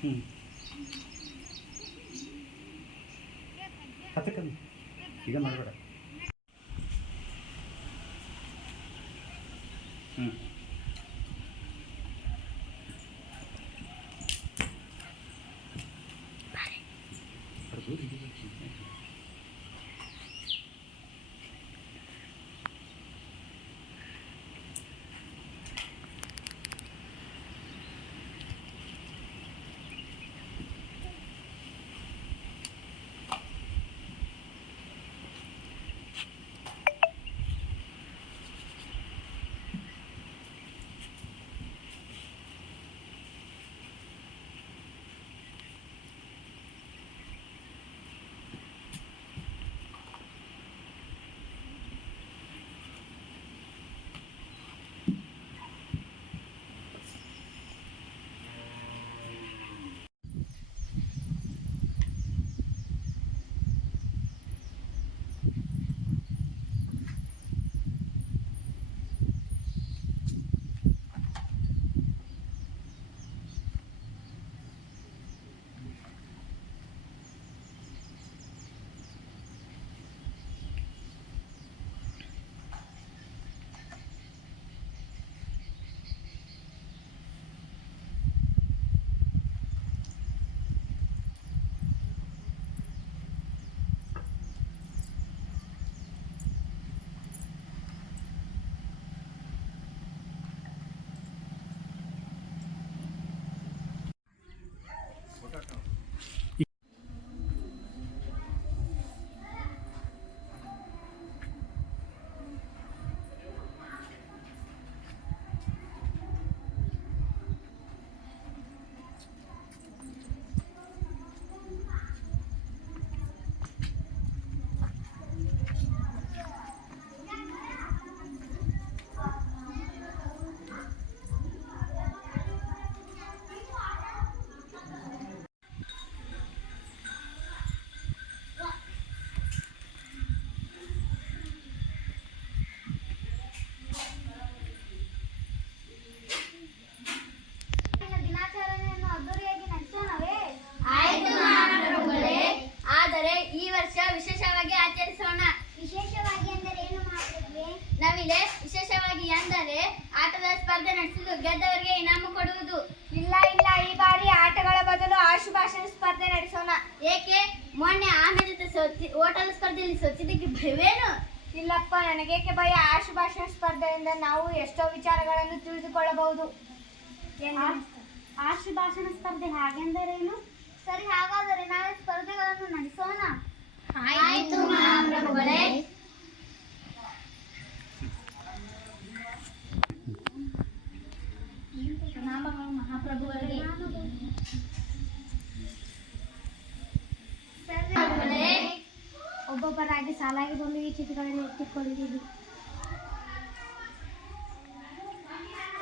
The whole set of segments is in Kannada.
ಹ್ಞೂ ಹತ್ತಕ್ಕೆ ಈಗ ಮಾಡಬೇಡ. ಹ್ಞೂ ನವಿಲೆ ವಿಶೇಷವಾಗಿ ಅಂದರೆ ಆಟದ ಸ್ಪರ್ಧೆ ನಡೆಸಿದ್ದು ಗೆದ್ದವರಿಗೆ ಇನಾಮು ಕೊಡುವುದು. ಇಲ್ಲ ಇಲ್ಲ, ಈ ಬಾರಿ ಆಟಗಳ ಬದಲು ಆಶುಭಾಷಣ ಸ್ಪರ್ಧೆ ನಡೆಸೋಣ. ಏಕೆ? ಮೊನ್ನೆ ಆಮೇಲೆ ಓಟದ ಸ್ಪರ್ಧೆಯಲ್ಲಿ ಸೋತಿದ್ದಕ್ಕೆ ಭಯವೇನು? ಇಲ್ಲಪ್ಪ, ನನಗೇಕೆ ಭಯ? ಆಶುಭಾಷಣ ಸ್ಪರ್ಧೆಯಿಂದ ನಾವು ಎಷ್ಟೋ ವಿಚಾರಗಳನ್ನು ತಿಳಿದುಕೊಳ್ಳಬಹುದು. ಆಶುಭಾಷಣ ಸ್ಪರ್ಧೆ ಹಾಗೆಂದರೇನು? ಸರಿ, ಹಾಗಾದರೆ ನಾಳೆ ಸ್ಪರ್ಧೆಗಳನ್ನು ನಡೆಸೋಣ. ಆಯಿತು ಮಹಾಪ್ರಭುಗಳೇ. ಮಹಾಪ್ರಭುಗಳಿಗೆ ಒಬ್ಬೊಬ್ಬರಾಗಿ ಸಾಲಾಗಿ ಬಂದು ಈ ಚೀಟಿಗಳನ್ನು ಎತ್ತಿಕೊಂಡಿದ್ದೀವಿ.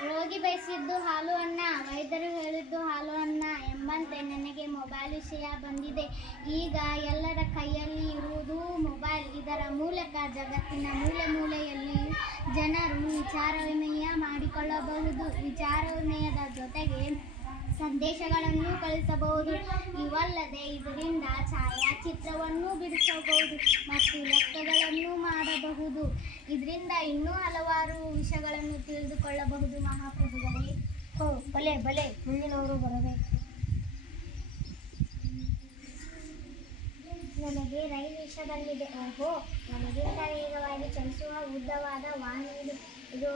ರೋಗಿ ಬಯಸಿದ್ದು ಹಾಲು ಅನ್ನ, ವೈದ್ಯರು ಹೇಳಿದ್ದು ಹಾಲು ಅನ್ನ ಎಂಬಂತೆ ನನಗೆ ಮೊಬೈಲ್ ವಿಷಯ ಬಂದಿದೆ. ಈಗ ಎಲ್ಲರ ಕೈಯಲ್ಲಿ ಇರುವುದು ಮೊಬೈಲ್. ಇದರ ಮೂಲಕ ಜಗತ್ತಿನ ಮೂಲೆ ಮೂಲೆಯಲ್ಲಿ ಜನರು ವಿಚಾರ ವಿನಿಮಯ ಮಾಡಿಕೊಳ್ಳಬಹುದು. ವಿಚಾರ ವಿನಿಮಯದ ಜೊತೆಗೆ ಸಂದೇಶಗಳನ್ನು ಕಳಿಸಬಹುದು. ಇವಲ್ಲದೆ ಇದರಿಂದ ಛಾಯಾಚಿತ್ರವನ್ನು ಬಿಡಿಸಬಹುದು ಮತ್ತು ಲೆಕ್ಕಗಳನ್ನು ಮಾಡಬಹುದು. ಇದರಿಂದ ಇನ್ನೂ ಹಲವಾರು ವಿಷಯಗಳನ್ನು ತಿಳಿದುಕೊಳ್ಳಬಹುದು. ಮಹಾಪ್ರಭುಗಳೇ, ಬಲೆ ಬಲೆ, ಮುಂದಿನವರು ಬರಬೇಕು. ನನಗೆ ರೈಲು ವಿಷಯ ಬಂದಿದೆ. ಓಹೋ, ನನಗಿಂತ ವೇಗವಾಗಿ ಚಲಿಸುವ ಉದ್ದವಾದ ವಾಹನ ಇದು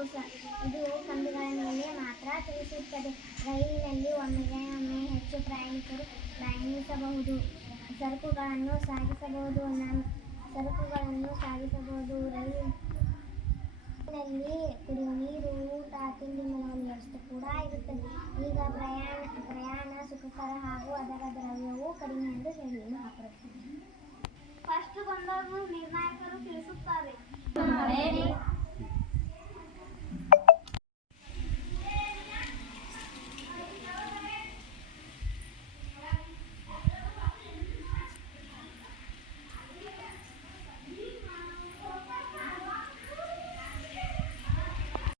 ಕಂಬಿಗಳ ಮೇಲೆ ಮಾತ್ರ ಚಲಿಸುತ್ತದೆ. ರೈಲಿನಲ್ಲಿ ಒಮ್ಮೆಗೆ ಹೆಚ್ಚು ಪ್ರಯಾಣಿಕರು ಪ್ರಯಾಣಿಸಬಹುದು. ಸರಕುಗಳನ್ನು ಸಾಗಿಸಬಹುದು. ರೈಲಿನಲ್ಲಿ ಕುಡಿಯುವ ನೀರು, ಊಟ, ತಿಂಡಿ, ಮಲಗುವ ವ್ಯವಸ್ಥೆ ಕೂಡ ಇರುತ್ತದೆ. ಈಗ ಪ್ರಯಾಣ ಸುಖಕರ ಹಾಗೂ